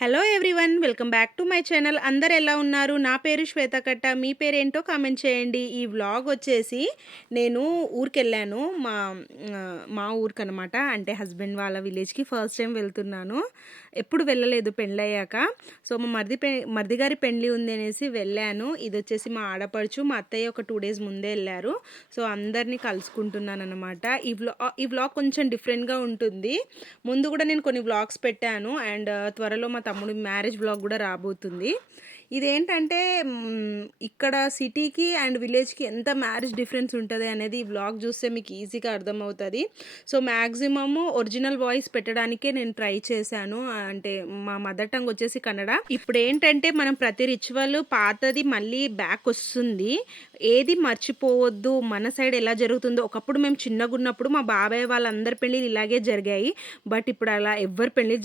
Hello everyone, welcome back to my channel. అందరు ఎలా ఉన్నారు? నా పేరు శ్వేత కట్ట. మీ పేరేంటో కామెంట్ చేయండి. ఈ వ్లాగ్ వచ్చేసి నేను ఊరికెళ్ళాను, మా ఊరికనమాట. అంటే హస్బెండ్ వాళ్ళ విలేజ్కి ఫస్ట్ టైం వెళ్తున్నాను. ఎప్పుడు వెళ్ళలేదు పెళ్ళయ్యాక. సో మా మరిది గారి పెళ్ళి ఉంది అనేసి వెళ్ళాను. ఇది వచ్చేసి మా ఆడపడుచు, మా అత్తయ్య ఒక 2 డేస్ ముందే వెళ్ళారు. సో అందరినీ కలుసుకుంటున్నాను అనమాట. ఈ వ్లాగ్ కొంచెం డిఫరెంట్గా ఉంటుంది. ముందు కూడా నేను కొన్ని వ్లాగ్స్ పెట్టాను. అండ్ త్వరలో మా తమ్ముడి మ్యారేజ్ వ్లాగ్ కూడా రాబోతుంది. ఇదేంటంటే ఇక్కడ సిటీకి అండ్ విలేజ్కి ఎంత మ్యారేజ్ డిఫరెన్స్ ఉంటుంది అనేది ఈ వ్లాగ్ చూస్తే మీకు ఈజీగా అర్థమవుతుంది. సో మ్యాక్సిమము ఒరిజినల్ వాయిస్ పెట్టడానికే నేను ట్రై చేశాను. అంటే మా మదర్ టంగ్ వచ్చేసి కన్నడ. ఇప్పుడు ఏంటంటే మనం ప్రతి రిచువల్ పాతది మళ్ళీ బ్యాక్ వస్తుంది. ఏది మర్చిపోవద్దు. మన సైడ్ ఎలా జరుగుతుందో, ఒకప్పుడు మేము చిన్నగా ఉన్నప్పుడు మా బాబాయ్ వాళ్ళందరి పెళ్ళిళ్ళు ఇలాగే జరిగాయి. బట్ ఇప్పుడు అలా ఎవ్వరి పెళ్ళి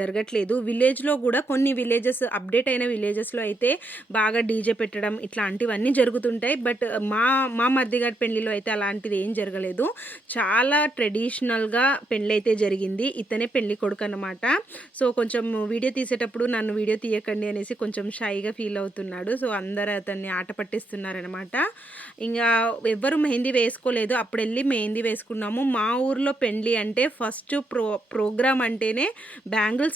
జరగట్లేదు. విలేజ్లో కూడా కొన్ని విలేజెస్, అప్డేట్ అయిన విలేజెస్లో అయితే బాగా డీజే పెట్టడం ఇట్లాంటివన్నీ జరుగుతుంటాయి. బట్ మా మరిది గారి పెళ్ళిలో అయితే అలాంటిది ఏం జరగలేదు. చాలా ట్రెడిషనల్గా పెళ్ళి అయితే జరిగింది. ఇతనే పెళ్ళి కొడుకు అనమాట. సో కొంచెం వీడియో తీసేటప్పుడు నన్ను వీడియో తీయకండి అనేసి కొంచెం షైగా ఫీల్ అవుతున్నాడు. సో అందరూ అతన్ని ఆట పట్టిస్తున్నారనమాట. ఇంకా ఎవ్వరు మెహందీ వేసుకోలేదు. అప్పుడు వెళ్ళి మెహందీ వేసుకున్నాము. మా ఊర్లో పెళ్ళి అంటే ఫస్ట్ ప్రోగ్రామ్ అంటేనే బ్యాంగిల్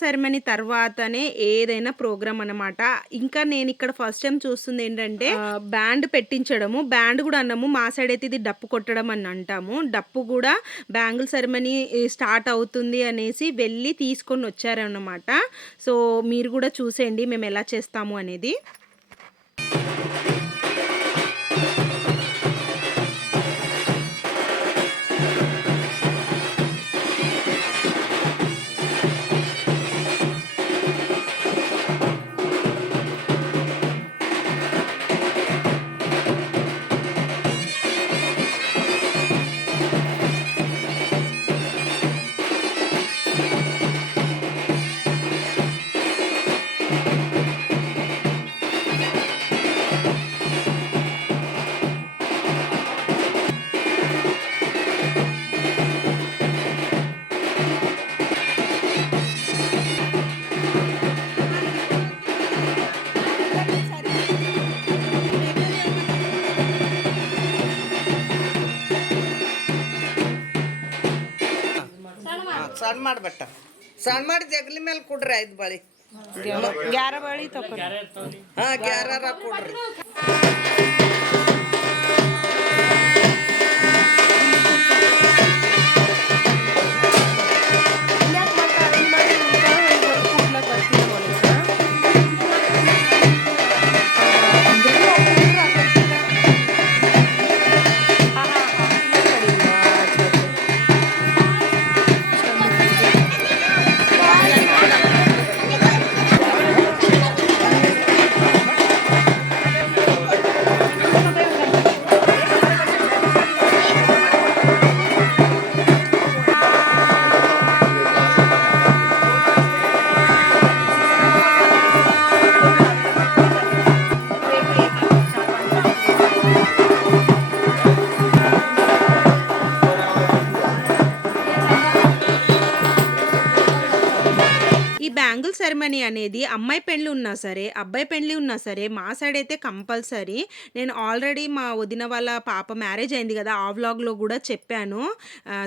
సెరమనీ తర్వాతనే ఏదైనా ప్రోగ్రామ్ అనమాట. ఇంకా నేను ఇక్కడ ఫస్ట్ టైం చూస్తుంది ఏంటంటే బ్యాండ్ పెట్టించడము. బ్యాండ్ కూడా అన్నాము, మా సైడ్ అయితే ఇది డప్పు కొట్టడం అని అంటాము. డప్పు కూడా బ్యాంగిల్ సెరమనీ స్టార్ట్ అవుతుంది అనేసి వెళ్ళి తీసుకొని వచ్చారన్నమాట. సో మీరు కూడా చూసేయండి మేము ఎలా చేస్తాము అనేది. ಸಣ್ಣ ಮಾಡ್ಬಿಟ್ಟ ಸಣ್ಣ ಮಾಡಿ ಜಗಲಿ ಮೇಲೆ ಕೊಡ್ರಿ 5 ಬಳಿ 11 ಬಳಿ ತಗೊಳ್ಳಿ. ಹಾ 11 ಕೊಡ್ರಿ. బ్యాంగిల్ సెరమనీ అనేది అమ్మాయి పెళ్ళి ఉన్నా సరే, అబ్బాయి పెళ్ళి ఉన్నా సరే, మా సైడ్ అయితే కంపల్సరీ. నేను ఆల్రెడీ మా వదిన వాళ్ళ పాప మ్యారేజ్ అయింది కదా, ఆ వ్లాగ్లో కూడా చెప్పాను.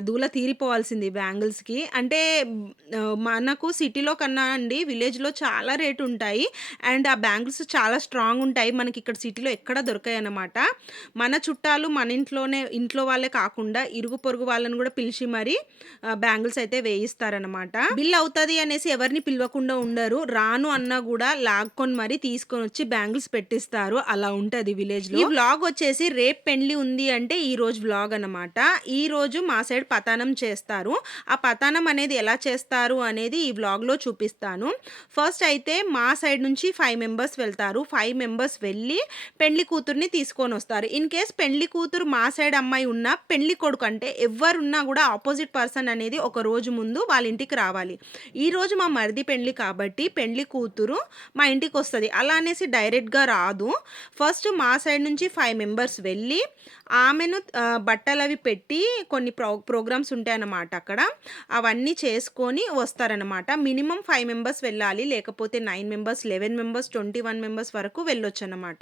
దూల తీరిపోవాల్సింది బ్యాంగిల్స్కి. అంటే మనకు సిటీలో కన్నా అండి విలేజ్లో చాలా రేటు ఉంటాయి. అండ్ ఆ బ్యాంగిల్స్ చాలా స్ట్రాంగ్ ఉంటాయి. మనకి ఇక్కడ సిటీలో ఎక్కడ దొరకాయి అన్నమాట. మన చుట్టాలు మన ఇంట్లో వాళ్ళే కాకుండా ఇరుగు పొరుగు వాళ్ళని కూడా పిలిచి మరి బ్యాంగిల్స్ అయితే వేయిస్తారనమాట. బిల్ అవుతుంది అనేసి ఎవరిని పిలవకుండా ఉండరు. రాను అన్నా కూడా లాక్కొని మరి తీసుకొని వచ్చి బ్యాంగిల్స్ పెట్టిస్తారు. అలా ఉంటది విలేజ్ లో. ఈ వ్లాగ్ వచ్చేసి రేపు పెళ్లి ఉంది అంటే ఈ రోజు వ్లాగ్ అనమాట. ఈ రోజు మా సైడ్ పతానం చేస్తారు. ఆ పతానం అనేది ఎలా చేస్తారు అనేది ఈ వ్లాగ్ లో చూపిస్తాను. ఫస్ట్ అయితే మా సైడ్ నుంచి 5 మెంబర్స్ వెళ్తారు. 5 మెంబర్స్ వెళ్ళి పెళ్లి కూతుర్ని తీసుకొని వస్తారు. ఇన్ కేస్ పెళ్లి కూతురు మా సైడ్ అమ్మాయి ఉన్నా, పెళ్లి కొడుకు అంటే ఎవరున్నా కూడా ఆపోజిట్ పర్సన్ అనేది ఒక రోజు ముందు వాళ్ళ ఇంటికి రావాలి. ఈ రోజు మా మరిది పెళ్లి పెళ్లి కాబట్టి పెళ్లి కూతురు మా ఇంటికొస్తది. అలా అనేసి డైరెక్ట్‌గా రాదు. ఫస్ట్ మా సైడ్ నుంచి 5 మెంబర్స్ వెళ్ళి ఆమెను బట్టలవి పెట్టి కొన్ని ప్రోగ్రామ్స్ ఉంటాయన్నమాట అక్కడ. అవన్నీ చేసుకొని వస్తారనమాట. మినిమమ్ 5 మెంబర్స్ వెళ్ళాలి. లేకపోతే 9 మెంబర్స్, 11 మెంబర్స్, 21 మెంబర్స్ వరకు వెళ్ళొచ్చనమాట.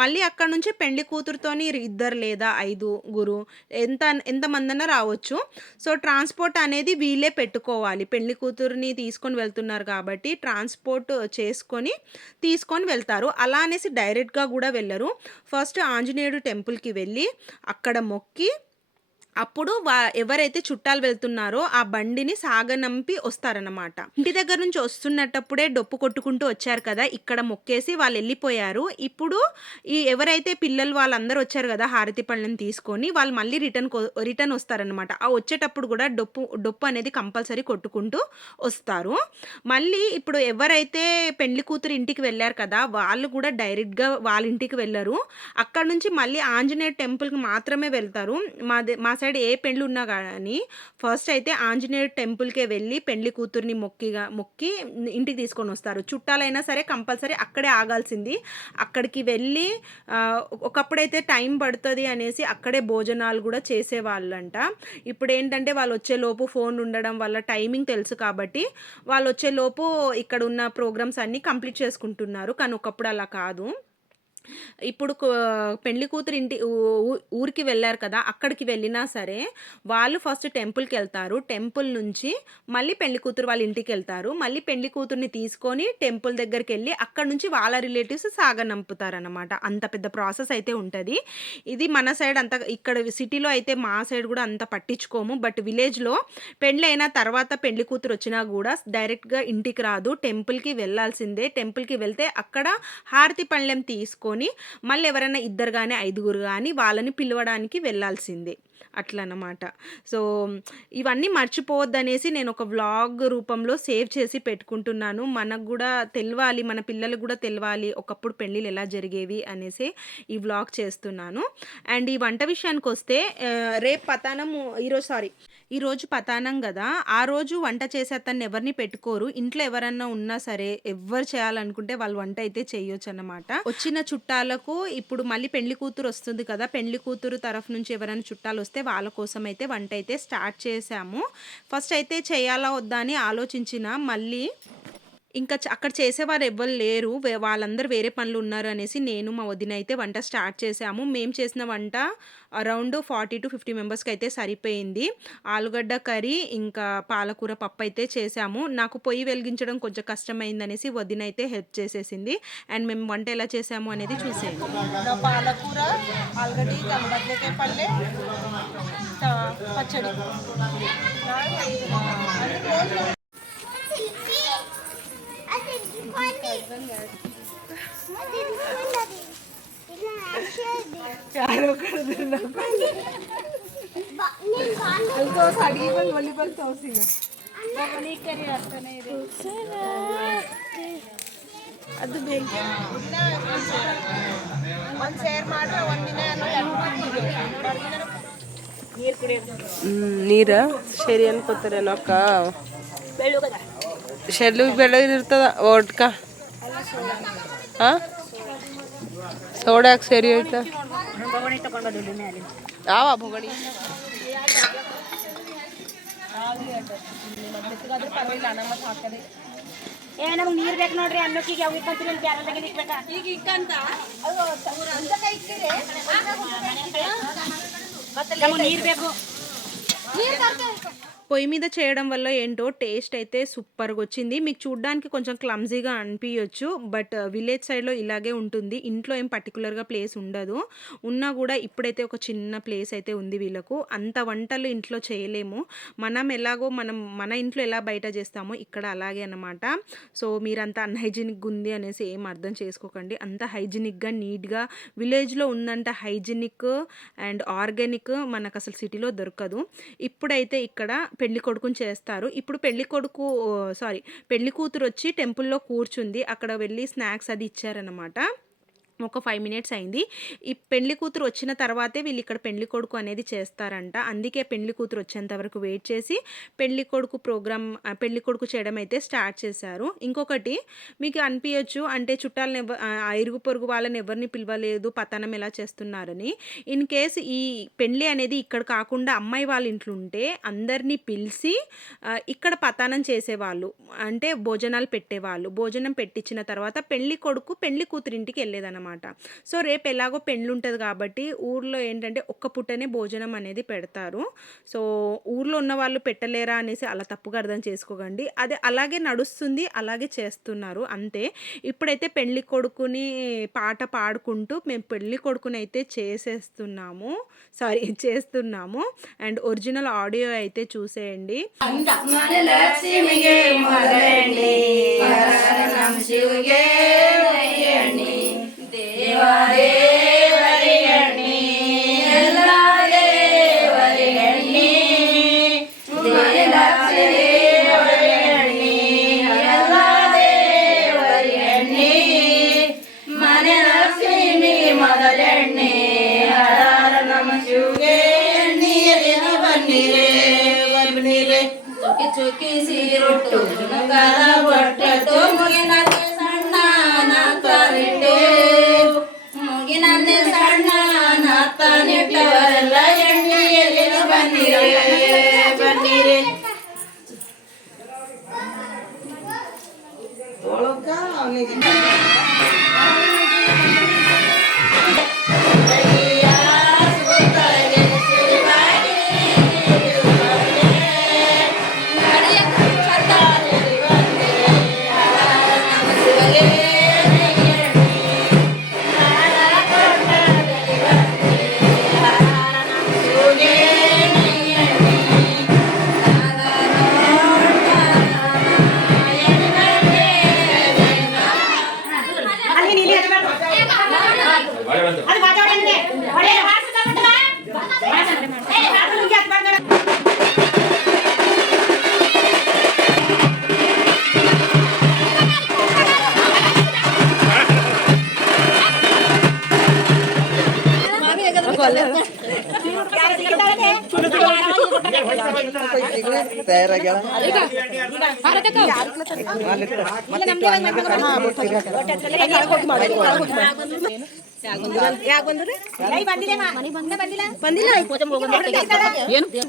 మళ్ళీ అక్కడి నుంచి పెళ్లి కూతురుతోని ఇద్దరు లేదా ఐదుగురు ఎంత ఎంతమందన్నా రావచ్చు. సో, ట్రాన్స్‌పోర్ట్ అనేది వీళ్ళే పెట్టుకోవాలి. పెళ్లి కూతురిని తీసుకొని వెళ్తున్నారు కాబట్టి ట్రాన్స్‌పోర్ట్ చేసుకొని తీసుకొని వెళ్తారు. అలా అనేసి డైరెక్ట్‌గా గూడా వెళ్ళరు. ఫస్ట్ ఆంజనేయుడు టెంపుల్‌కి వెళ్ళి అక్కడ మొక్కి అప్పుడు ఎవరైతే చుట్టాలు వెళ్తున్నారో ఆ బండిని సాగనంపి వస్తారనమాట. ఇంటి దగ్గర నుంచి వస్తున్నటప్పుడే డప్పు కొట్టుకుంటూ వచ్చారు కదా! ఇక్కడ మొక్కేసి వాళ్ళెళ్ళిపోయారు. ఇప్పుడు ఎవరైతే పిల్లలు వాళ్ళందరూ వచ్చారు గదా! హారతి పళ్ళని తీసుకొని వాళ్ళు మళ్ళీ రిటర్న్ వస్తారనమాట. ఆ వచ్చేటప్పుడు గూడా డప్పు అనేది కంపల్సరీ కొట్టుకుంటూ వస్తారు. మళ్ళీ ఇప్పుడు ఎవరైతే పెళ్లి కూతురు ఇంటికి వెళ్లారు కదా! వాళ్ళు కూడా డైరెక్ట్‌గా వాళ్ళ ఇంటికి వెళ్లరు. అక్కడి నుంచి మళ్ళీ ఆంజనేయ టెంపుల్‌కి మాత్రమే వెళ్తారు. మా సైడ్ ఏ పెళ్ళున్నా గానీ ఫస్ట్ అయితే ఆంజనేయ టెంపుల్‌కే వెళ్ళి పెళ్లి కూతురిని మొక్కి ఇంటికి తీసుకొనొస్తారు. చుట్టాలైనా సరే కంపల్సరీ అక్కడే ఆగాల్సింది. అక్కడికి వెళ్ళి ఒకప్పుడైతే టైం పడతది అనేసి అక్కడే భోజనాలు గూడా చేసేవాళ్ళంట. ఇప్పుడేంటంటే వాళ్ళొచ్చేలోపు ఫోన్ ఉండడం వల్ల టైమింగ్ తెలుసు కాబట్టి వాళ్ళొచ్చేలోపు ఇక్కడున్న ప్రోగ్రామ్స్ అన్నీ కంప్లీట్ చేసుకుంటున్నారు. కానీ ఒకప్పుడు అలా కాదు. ఇప్పుడు పెళ్లి కూతురు ఊరికి వెళ్లారు కదా! అక్కడికి వెళ్ళినా సరే వాళ్ళు ఫస్ట్ టెంపుల్‌కెళ్తారు. టెంపుల్ నుంచి మళ్ళీ పెళ్లి కూతురు వాళ్ళ ఇంటికెళ్తారు. మళ్ళీ పెళ్లి కూతురిని తీసుకొని టెంపుల్ దగ్గరికెళ్ళి అక్కడి నుంచి వాళ్ళ రిలేటివ్స్ సాగనంపుతారనమాట. అంత పెద్ద ప్రాసెస్ అయితే ఉంటది. ఇది మన సైడ్ అంత ఇక్కడ సిటీలో అయితే మా సైడ్ గూడా అంత పట్టించుకోము. బట్ విలేజ్‌లో పెళ్లయిన తర్వాత పెళ్లి కూతురొచ్చినా గూడా డైరెక్ట్‌గా ఇంటికి రాదు. టెంపుల్‌కి వెళ్ళాల్సిందే. టెంపుల్‌కి వెళ్తే అక్కడ హారతి పళ్ళెం తీసుకొని మళ్ళీ ఎవరైనా ఇద్దరు గాని, ఐదుగురు గాని వాళ్ళని పిలవడానికి వెళ్ళాల్సిందే. అట్లనమాట. సో, ఇవన్నీ మర్చిపోవద్దనేసి నేనొక వ్లాగ్ రూపంలో సేవ్ చేసి పెట్టుకుంటున్నాను. మనకు గూడా తెలవాలి, మన పిల్లలకు గూడా తెలవాలి ఒకప్పుడు పెళ్ళిళ్ళు ఎలా జరిగేవి అనేసి ఈ వ్లాగ్ చేస్తున్నాను. అండ్ ఈ వంట విషయానికొస్తే రేపు పతానము ఈరోజు పతానం గదా! ఆ రోజు వంట చేసే అతన్ని ఎవరిని పెట్టుకోరు. ఇంట్లో ఎవరన్నా ఉన్నా సరే ఎవ్వరు చేయాలనుకుంటే వాళ్ళు వంట అయితే చేయొచ్చనమాట. వచ్చిన చుట్టాలకు ఇప్పుడు మళ్ళీ పెళ్లి కూతురు వస్తుంది కదా! పెళ్లి కూతురు తరఫు నుంచి ఎవరైనా చుట్టాలొస్తే వాళ్ళ కోసమైతే వంట అయితే స్టార్ట్ చేశాము. ఫస్ట్ అయితే చేయాలా వద్దా అని ఆలోచించినా మళ్ళీ ఇంకా అక్కడ చేసేవారు ఎవ్వరు లేరు. వాళ్ళందరూ వేరే పనులు ఉన్నారు అనేసి నేను, మా వదిన అయితే వంట స్టార్ట్ చేశాము. మేము చేసిన వంట అరౌండ్ 40-50 మెంబర్స్‌కైతే సరిపోయింది. ఆలుగడ్డ కర్రీ, ఇంకా పాలకూర పప్పు అయితే చేశాము. నాకు పొయ్యి వెలిగించడం కొంచెం కష్టమైందనేసి వదిన అయితే హెల్ప్ చేసేసింది. అండ్ మేము వంట ఎలా చేశాము అనేది చూసేయండి. పాలకూర, ఆలుగడ్డ, బదనేకాయ పల్లె, పచ్చడి. ಅದು ಬೆಂಕಿ ಒಂದು ಸೇರ್ ಮಾಡ್ರೆ ಒಂದಿನ ನೀರು ಕುಡಿಯೋದು ನೀರ ಸರಿ ಅನ್ಕೋತಾರೇನೋ ಅಕ್ಕ ಶೆಲ್ಲು ಬೆಳಗಿರ್ತದ ಒಟ್ಕ ಹಾಂ ಸೋಡಾಕ್ ಸರಿ ಹೋಯ್ತಾ ಯಾವ ಭೋಗಣಿ ನಮಗೆ ನೀರು ಬೇಕು ನೋಡ್ರಿ ಅನ್ನೋಕ್ಕಿಗೆ ಯಾವ ಇಕ್ಕಂತೀರಿ ಅಂತ ಬ್ಯಾರಲ್ದಾಗ ಇಕ್ಬೇಕಾ ಈಗ ಇಕ್ಕಂತ ನೀರು ಬೇಕು పొయ్యి మీద చేయడం వల్ల ఏంటో టేస్ట్ అయితే సూపర్‌గా వచ్చింది. మీకు చూడ్డానికి కొంచెం క్లమ్జీగా అనిపియొచ్చు. బట్ విలేజ్ సైడ్‌లో ఇలాగే ఉంటుంది. ఇంట్లో ఏం పర్టిక్యులర్‌గా ప్లేస్ ఉండదు. ఉన్నా గూడా ఇప్పుడైతే ఒక చిన్న ప్లేస్ అయితే ఉంది వీళ్ళకు. అంత వంటలు ఇంట్లో చేయలేము. మనం మన ఇంట్లో ఎలా బయట చేస్తామో ఇక్కడ అలాగే అన్నమాట. సో, మీరంతా అన్‌హైజీనిక్‌గా ఉంది అనేసి ఏం అర్థం చేసుకోకండి. అంత హైజీనిక్‌గా, నీట్‌గా విలేజ్‌లో ఉందంట హైజీనిక్ అండ్ ఆర్గానిక్ మనకసలు సిటీలో దొరకదు. ఇప్పుడైతే ఇక్కడ పెళ్లి కొడుకుని చేస్తారు. ఇప్పుడు పెళ్లి కూతురొచ్చి టెంపుల్‌లో కూర్చుంది. అక్కడ వెళ్ళి స్నాక్స్ అది ఇచ్చారనమాట. ఒక 5 మినిట్స్ అయింది. ఈ పెళ్లి కూతురు వచ్చిన తర్వాతే వీళ్ళు ఇక్కడ పెళ్లి కొడుకు అనేది చేస్తారంట. అందుకే పెళ్లి కూతురు వచ్చేంత వరకు వెయిట్ చేసి పెళ్లి కొడుకు ప్రోగ్రామ్ పెళ్లి కొడుకు చేయడం అయితే స్టార్ట్ చేశారు. ఇంకొకటి మీకు అనిపించచ్చు అంటే చుట్టాలని ఇరుగు పొరుగు వాళ్ళని ఎవరిని పిలవలేదు పతనం ఎలా చేస్తున్నారని. ఇన్ కేస్ ఈ పెళ్లి అనేది ఇక్కడ కాకుండా అమ్మాయి వాళ్ళ ఇంట్లో ఉంటే అందరినీ పిలిచి ఇక్కడ పతానం చేసేవాళ్ళు. అంటే భోజనాలు పెట్టేవాళ్ళు. భోజనం పెట్టించిన తర్వాత పెళ్లి కొడుకు పెళ్లి కూతురింటికి వెళ్ళేదన్నమాట. సో రేపు ఎలాగో పెళ్ళి ఉంటుంది కాబట్టి ఊర్లో ఏంటంటే ఒక్క పుట్టనే భోజనం అనేది పెడతారు. సో ఊర్లో ఉన్న వాళ్ళు పెట్టలేరా అనేసి అలా తప్పుగా అర్థం చేసుకోకండి. అది అలాగే నడుస్తుంది, అలాగే చేస్తున్నారు అంతే. ఇప్పుడైతే పెళ్లి కొడుకుని పాట పాడుకుంటూ మేము పెళ్లి కొడుకుని అయితే చేస్తున్నాము. అండ్ ఒరిజినల్ ఆడియో అయితే చూసేయండి. ಚುಕ್ಕಿ ಸೀರೊಟ್ಟು ಕರ ಬಟ್ಟಟ್ಟು ಮುಗಿನಂತೆ ಸಣ್ಣ ನಾತನಿಟ್ಟು ಮುಗಿನಂತೆ ಸಣ್ಣ ನಾತನಿಟ್ಟವರೆಲ್ಲ ಎಣ್ಣೆಯಲ್ಲಿ ಬನ್ನಿರೆ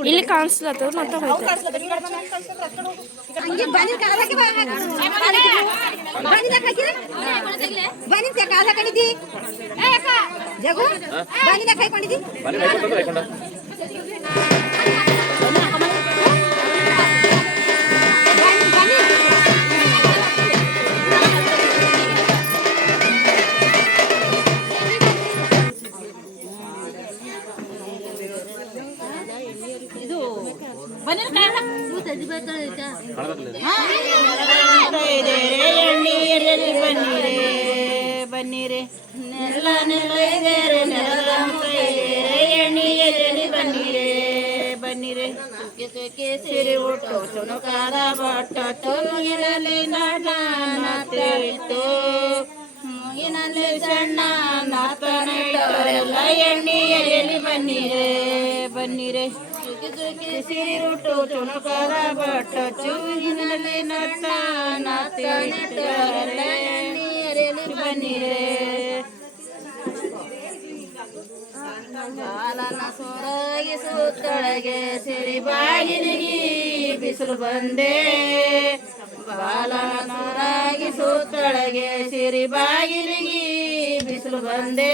ಇಲ್ಲಿ ಕಾಣಿಸ್ಲತ್ತವ ಮತ್ತೆ ಬನ್ನಿರೆ ನೆಲ್ಲ ನೆಲ್ಲೈದೇರೆ ನೆಲದಂತೈದೇರೆ ಎಣ್ಣೆಯಲ್ಲಿ ಬನ್ನಿರೆ ಬನ್ನಿರೆ ಚುಕ್ಕಿ ಚುಕ್ಕಿ ಸಿರಿ ಉಟ್ಟು ಚುಣುಕಾದ ಬಟ್ಟಟ್ಟು ಮುಗಿನಲ್ಲಿ ನಾಟನಾತಿಟ್ಟು ಮುಗಿನಲ್ಲಿ ಸಣ್ಣ ನಾತನಿಟ್ಟವರೆಲ್ಲ ಎಣ್ಣೆಯಲ್ಲಿ ಬನ್ನಿರೆ ಬನ್ನಿರೆ ಚುಕ್ಕಿ ಚುಕ್ಕಿ ಸಿರಿ ಉಟ್ಟು ಚುಣುಕಾದ ಬಟ್ಟಟ್ಟು ಮುಗಿನಲ್ಲಿ ನಾಟನಾತಿಟ್ಟವರೆಲ್ಲ ಬನ್ನಿರೆ ಬಾಲನ ಸೊರಗಿ ಸುತ್ತೊಳಗೆ ಸಿರಿ ಬಾಗಿಲಿಗೆ ಬಿಸಿಲು ಬಂದೆ ಬಾಲನ ಸೊರಗಿ ಸುತ್ತೊಳಗೆ ಸಿರಿ ಬಾಗಿಲಿಗೆ ಬಿಸಿಲು ಬಂದೆ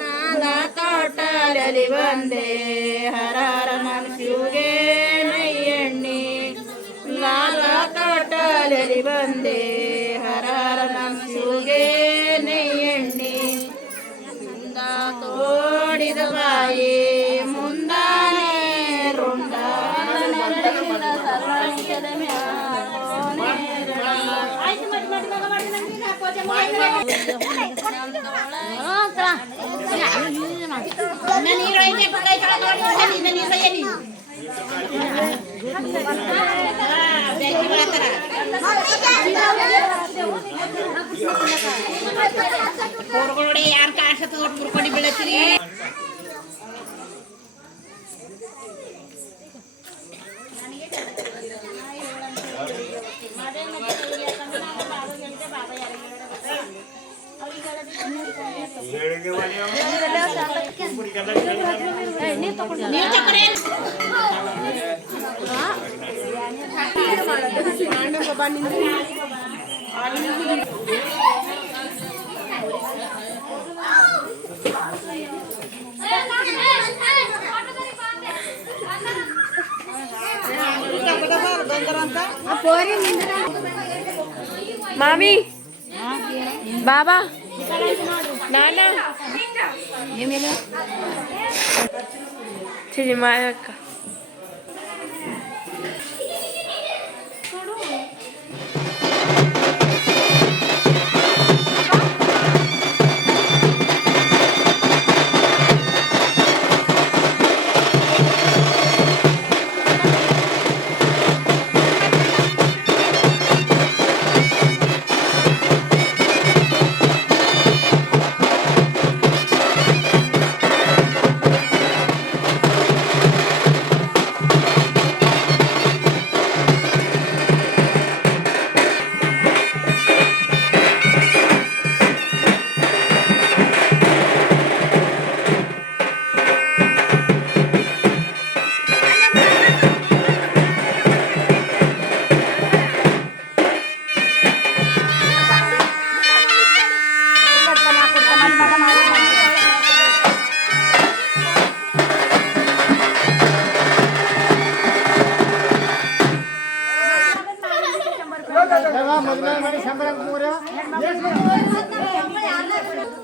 ನಾಲ ತೋಟದಲ್ಲಿ ಬಂದೆ ಹರಾರ ಮನಸ್ಸಿಗೆ ನೈಯಣ್ಣಿ ಲಾಲ ತೋಟದಲ್ಲಿ ಬಂದೆ ಹರಾರ ಮನಸ್ಸಿಗೆ ನೈಯಣ್ಣಿ ಮುಂದ ತೋಡಿದ ಬಾಯಿ ಮುಂದಾನೆ ರುಂಡ ಪೋರ್ಗಳೊಡೆ ಯಾರು ಕಾಡ್ಸತ್ತ ಮುರ್ಕೊಂಡು ಬೀಳತ್ರಿ మామీ బాబా నాన్న సినిమా అక్క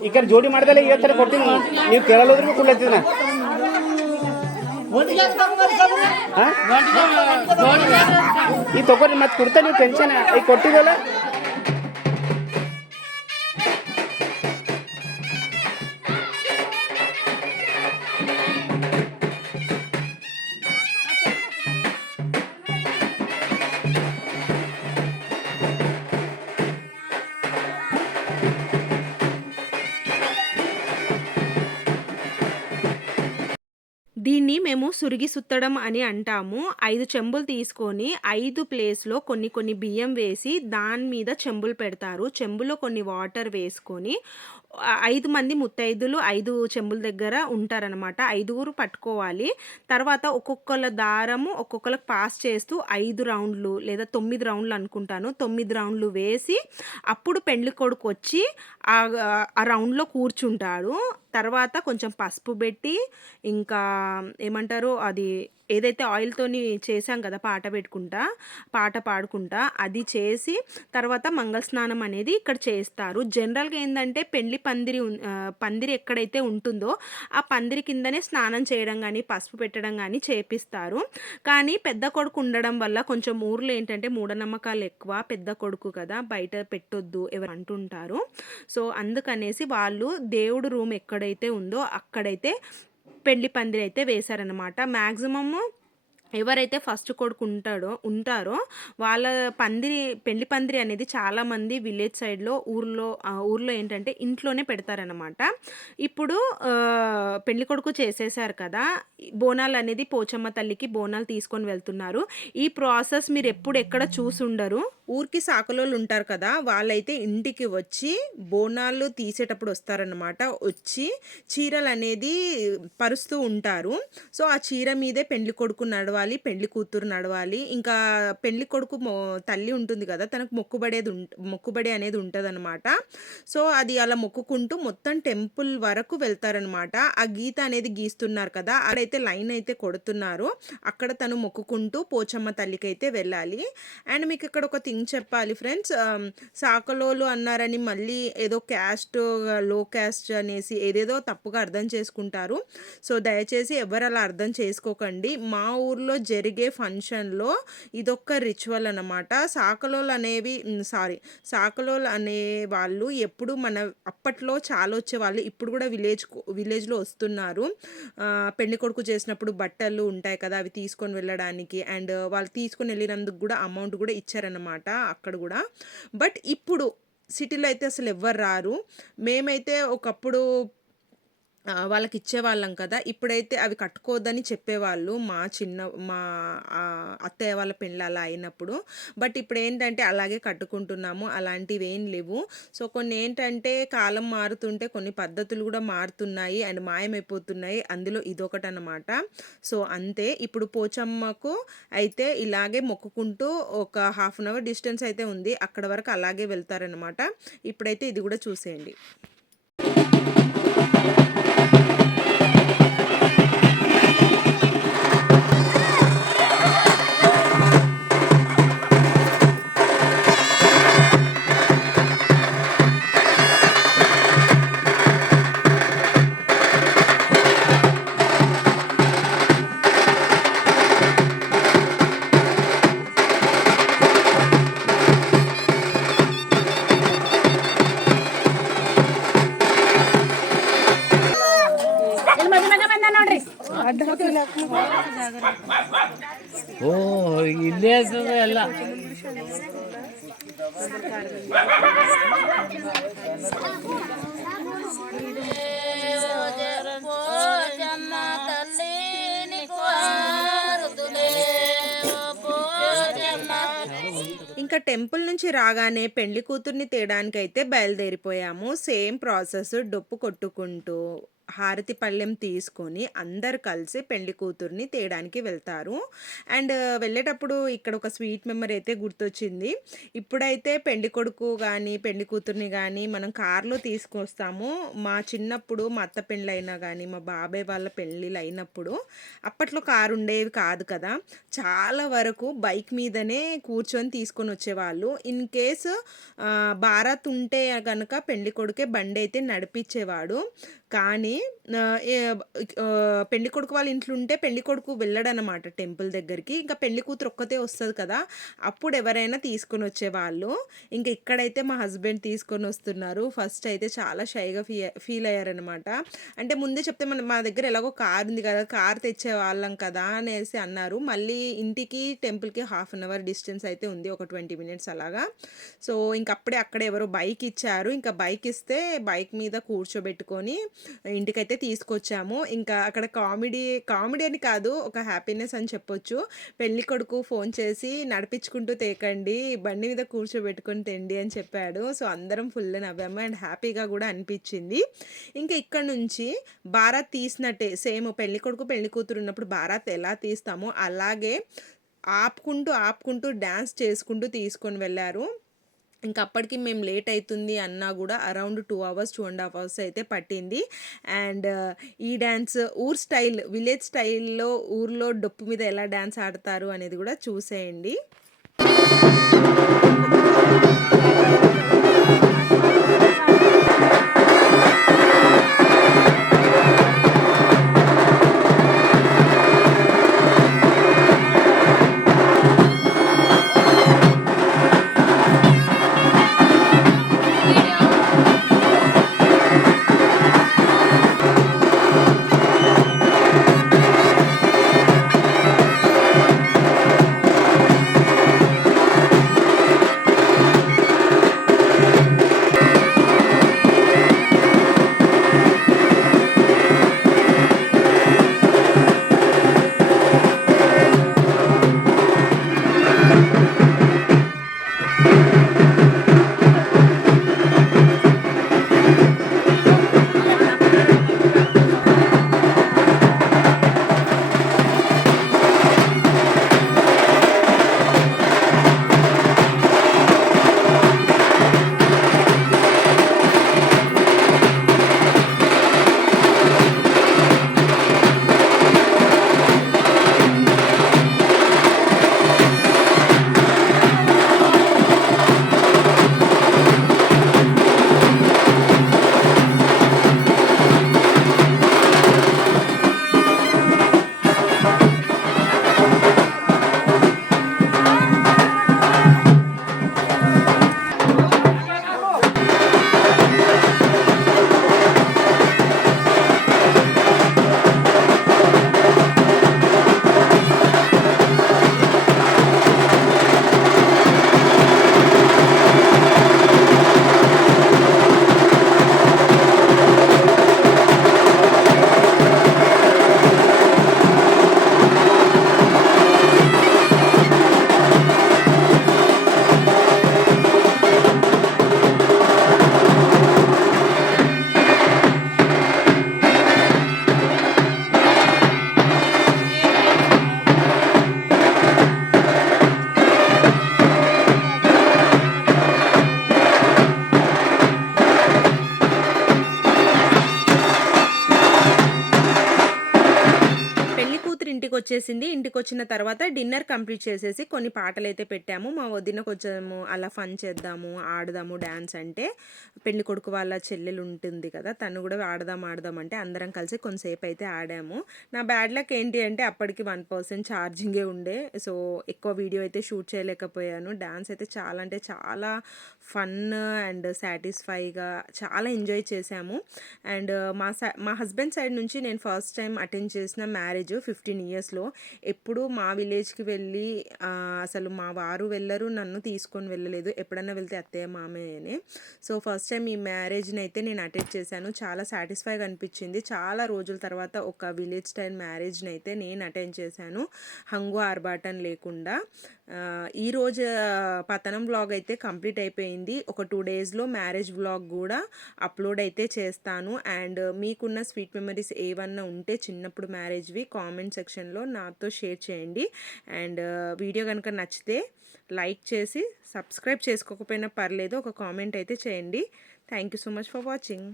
ఇక్కడ ಜೋಡಿ ಮಾಡ್ದಲ್ಲ ಈ ಥರ ಕೊಡ್ತೀನಿ ನೀವು ಕೇಳೋದ್ರೂ ಕೊಡ್ಲತ್ತೀನ ಈ ತಗೋರಿ ಮತ್ತೆ ಕೊಡ್ತಾ ನೀವು ಟೆನ್ಷನ್ ಈಗ ಕೊಟ್ಟಿದ್ದಲ್ಲ దీన్ని మేము సురిగి సుత్తడం అని అంటాము. 5 చెంబులు తీసుకొని 5 ప్లేస్‌లో కొన్ని బియ్యం వేసి దాని మీద చెంబులు పెడతారు. చెంబులో కొన్ని వాటర్ వేసుకొని 5 మంది ముత్తైదులు 5 చెంబుల దగ్గర ఉంటారనమాట. 5గురు పట్టుకోవాలి. తర్వాత ఒక్కొక్కళ్ళ దారము ఒక్కొక్కళ్ళకి పాస్ చేస్తూ 5 రౌండ్లు లేదా 9 రౌండ్లు అనుకుంటాను. 9 రౌండ్లు వేసి అప్పుడు పెండ్లి కొడుకు వచ్చి ఆ రౌండ్‌లో కూర్చుంటాడు. తర్వాత కొంచెం పసుపు పెట్టి ఇంకా ఏమంటారు అది ఏదైతే ఆయిల్‌తోని చేశాం కదా! పాట పాడుకుంటా అది చేసి తర్వాత మంగళ స్నానం అనేది ఇక్కడ చేస్తారు. జనరల్‌గా ఏందంటే పందిరి ఎక్కడైతే ఉంటుందో ఆ పందిరి కిందనే స్నానం చేయడం గానీ, పసుపు పెట్టడం గానీ చేపిస్తారు. కానీ పెద్ద కొడుకు ఉండడం వల్ల కొంచెం ఊర్లో ఏంటంటే మూఢనమ్మకాలు ఎక్కువ. పెద్ద కొడుకు కదా! బయట పెట్టొద్దు ఎవరు అంటుంటారు. సో, అందుకనేసి వాళ్ళు దేవుడు రూమ్ ఎక్కడైతే ఉందో అక్కడైతే పెళ్లి పందిరైతే వేశారనమాట. మ్యాక్సిమము ఎవరైతే ఫస్ట్ కొడుకు ఉంటారో వాళ్ళ పెళ్లి పందిరి అనేది చాలామంది విలేజ్ సైడ్‌లో ఊర్లో ఏంటంటే ఇంట్లోనే పెడతారనమాట. ఇప్పుడు పెళ్లి కొడుకు చేసేసారు కదా! బోనాలనేది పోచమ్మ తల్లికి బోనాలు తీసుకొని వెళ్తున్నారు. ఈ ప్రాసెస్ మీరు ఎక్కడ చూసుండరు. ఊరికి సాకలోళ్ళు ఉంటారు కదా! వాళ్ళైతే ఇంటికి వచ్చి బోనాలు తీసేటప్పుడు వస్తారనమాట. వచ్చి చీరలనేది పరుస్తూ ఉంటారు. సో, ఆ చీర మీదే పెళ్లి కొడుకు నడవాలి, పెళ్లి కూతురు నడవాలి. ఇంకా పెళ్లి కొడుకు తల్లి ఉంటుంది కదా! తనకు మొక్కుబడి అనేది ఉంటదనమాట. సో, అది అలా మొక్కుకుంటూ మొత్తం టెంపుల్ వరకు వెళ్తారనమాట. ఆ గీత అనేది గీస్తున్నారు కదా! అక్కడైతే లైన్ అయితే కొడుతున్నారు. అక్కడ తను మొక్కుకుంటూ పోచమ్మ తల్లికైతే వెళ్ళాలి. అండ్ మీకు ఇక్కడ ఒక థింగ్ చెప్పాలి ఫ్రెండ్స్. సాకలోలు అన్నారని మళ్ళీ ఏదో క్యాస్ట్ లో క్యాస్ట్ అనేసి ఏదేదో తప్పుగా అర్థం చేసుకుంటారు. సో, దయచేసి ఎవరు అలా అర్థం చేసుకోకండి. మా ఊర్లో జరిగే ఫంక్షన్‌లో ఇదొక రిచువల్ అనమాట. సాకలోలు అనేవాళ్ళు ఎప్పుడు అప్పట్లో చాలా వచ్చేవాళ్ళు. ఇప్పుడు కూడా విలేజ్‌లో వస్తున్నారు. పెళ్ళికొడుకు చేసినప్పుడు బట్టలు ఉంటాయి కదా! అవి తీసుకొని వెళ్ళడానికి అండ్ వాళ్ళు తీసుకొని వెళ్ళినందుకు కూడా అమౌంట్ కూడా ఇచ్చారనమాట అక్కడ కూడా. బట్ ఇప్పుడు సిటీలో అయితే అసలు ఎవ్వరు రారు. మేమైతే ఒకప్పుడు వాళ్ళకి ఇచ్చేవాళ్ళం కదా! ఇప్పుడైతే అవి కట్టుకోవద్దని చెప్పేవాళ్ళు మా అత్తయ్య వాళ్ళ పెళ్ళి అలా అయినప్పుడు. బట్ ఇప్పుడేంటంటే అలాగే కట్టుకుంటున్నాము. అలాంటివేం లేవు. సో, కొన్నేంటంటే కాలం మారుతుంటే కొన్ని పద్ధతులు గూడా మారుతున్నాయి అండ్ మాయమైపోతున్నాయి. అందులో ఇదొకటనమాట. సో, అంతే. ఇప్పుడు పోచమ్మకు అయితే ఇలాగే మొక్కుకుంటూ ఒక హాఫ్ అన్ అవర్ డిస్టెన్స్ అయితే ఉంది. అక్కడ వరకు అలాగే వెళ్తారనమాట. ఇప్పుడైతే ఇది గూడా చూసేయండి. ಓ ಇಲ್ಲೇ ಎಲ್ಲ ఇంకా టెంపుల్ నుంచి రాగానే పెళ్లి కూతుర్ని తేడానికైతే బయలుదేరిపోయాము. సేమ్ ప్రాసెస్ డొప్పు కొట్టుకుంటూ, హారతి పళ్ళెం తీసుకొని అందరూ కలిసి పెళ్లి కూతుర్ని తేడానికి వెళ్తారు. అండ్ వెళ్ళేటప్పుడు ఇక్కడ ఒక స్వీట్ మెమరీ అయితే గుర్తొచ్చింది. ఇప్పుడైతే పెళ్లి కొడుకు గానీ, పెళ్లి కూతుర్ని గానీ మనం కార్‌లో తీసుకొస్తాము. మా చిన్నప్పుడు మా అత్త పెళ్ళైనా గానీ, మా బాబాయ్ వాళ్ళ పెళ్ళిళ్ళయినప్పుడు అప్పట్లో కారు ఉండేవి కాదు కదా! చాలా వరకు బైక్ మీదనే కూర్చొని తీసుకొనొచ్చేవాళ్ళు. ఇన్ కేస్ బారాత్ ఉంటే గనక పెళ్లి కొడుకే బండయితే నడిపిచ్చేవాడు. కానీ పెళ్లి కొడుకు వాళ్ళ ఇంట్లో ఉంటే పెళ్లి కొడుకు వెళ్ళడనమాట టెంపుల్ దగ్గరికి. ఇంకా పెళ్లి కూతురు ఒక్కతే వస్తది కదా! అప్పుడు ఎవరైనా తీసుకొనొచ్చేవాళ్ళు. ఇంక ఇక్కడైతే మా హస్బెండ్ తీసుకొనొస్తున్నారు. ఫస్ట్ అయితే చాలా షైగా ఫీల్ అయ్యారనమాట. అంటే ముందే చెప్తే మా దగ్గర ఎలాగో కార్ ఉంది కదా! కార్ తెచ్చేవాళ్ళం కదా! అనేసి అన్నారు. మళ్ళీ ఇంటికి టెంపుల్‌కి హాఫ్ అన్ అవర్ డిస్టెన్స్ అయితే ఉంది. ఒక 20 మినిట్స్ అలాగా. సో, ఇంకప్పుడే అక్కడ ఎవరో బైక్ ఇచ్చారు. ఇంకా బైక్ ఇస్తే బైక్ మీద కూర్చోబెట్టుకొని ఇంటికైతే తీసుకొచ్చాము. ఇంకా అక్కడ కామెడీ అని కాదు, ఒక హ్యాపీనెస్ అని చెప్పొచ్చు. పెళ్లి కొడుకు ఫోన్ చేసి నడిపించుకుంటూ తేకండి, బండి మీద కూర్చోబెట్టుకొని తెండి అని చెప్పాడు. సో, అందరం ఫుల్ నవ్వాము అండ్ హ్యాపీగా కూడా అనిపించింది. ఇంకా ఇక్కడ నుంచి బారాత్ తీసినట్టే సేమ్ పెళ్లి కొడుకు పెళ్లి కూతురు ఉన్నప్పుడు బారాత్ ఎలా తీస్తామో అలాగే ఆపుకుంటూ డాన్స్ చేసుకుంటూ తీసుకొని వెళ్ళారు. ఇంకా అప్పటికి మేము లేట్ అవుతుంది అన్నా కూడా అరౌండ్ 2 అవర్స్ 2.5 అవర్స్ అయితే పట్టింది. అండ్ ఈ డ్యాన్స్ విలేజ్ స్టైల్లో ఊర్లో డొప్పు మీద ఎలా డ్యాన్స్ ఆడతారు అనేది కూడా చూసేయండి. వచ్చేసింది. ఇంటికొచ్చిన తర్వాత డిన్నర్ కంప్లీట్ చేసేసి కొన్ని పాటలైతే పెట్టాము. మా వదిన కొంచెము అలా ఫన్ చేద్దాము, ఆడదాము డాన్స్ అంటే, పెళ్లి కొడుకు వాళ్ళ చెల్లెలు ఉంటుంది కదా, తను కూడా ఆడదాం అంటే అందరం కలిసి కొంతసేపు అయితే ఆడాము. నా బ్యాడ్ లక్ ఏంటి అంటే అప్పటికి 1% ఛార్జింగే ఉండే. సో ఎక్కువ వీడియో అయితే షూట్ చేయలేకపోయాను. డాన్స్ అయితే చాలా అంటే చాలా ఫన్ అండ్ సాటిస్ఫైగా చాలా ఎంజాయ్ చేశాము. అండ్ మా హస్బెండ్ సైడ్ నుంచి నేను ఫస్ట్ టైం అటెండ్ చేసిన మ్యారేజ్ 15 ఇయర్స్లో. ఎప్పుడు మా విలేజ్కి వెళ్ళి అసలు మా వారు వెళ్ళరు, నన్ను తీసుకొని వెళ్ళలేదు. ఎప్పుడన్నా వెళ్తే అత్తయ్య మామయ్యనే. సో ఫస్ట్ టైం ఈ మ్యారేజ్ని అయితే నేను అటెండ్ చేశాను. చాలా సాటిస్ఫైగా అనిపించింది. చాలా రోజుల తర్వాత ఒక విలేజ్ స్టైల్ మ్యారేజ్ని అయితే నేను అటెండ్ చేశాను, హంగు ఆర్భాటం లేకుండా. ఈరోజు పతనం వ్లాగ్ అయితే కంప్లీట్ అయిపోయింది. ఒక 2 డేస్లో మ్యారేజ్ వ్లాగ్ కూడా అప్లోడ్ అయితే చేస్తాను. అండ్ మీకున్న స్వీట్ మెమరీస్ ఏమన్నా ఉంటే చిన్నప్పుడు మ్యారేజ్వి కామెంట్ సెక్షన్లో నాతో షేర్ చేయండి. అండ్ వీడియో కనుక నచ్చితే లైక్ చేసి, సబ్స్క్రైబ్ చేసుకోకపోయినా పర్లేదు, ఒక కామెంట్ అయితే చేయండి. Thank you so much for watching.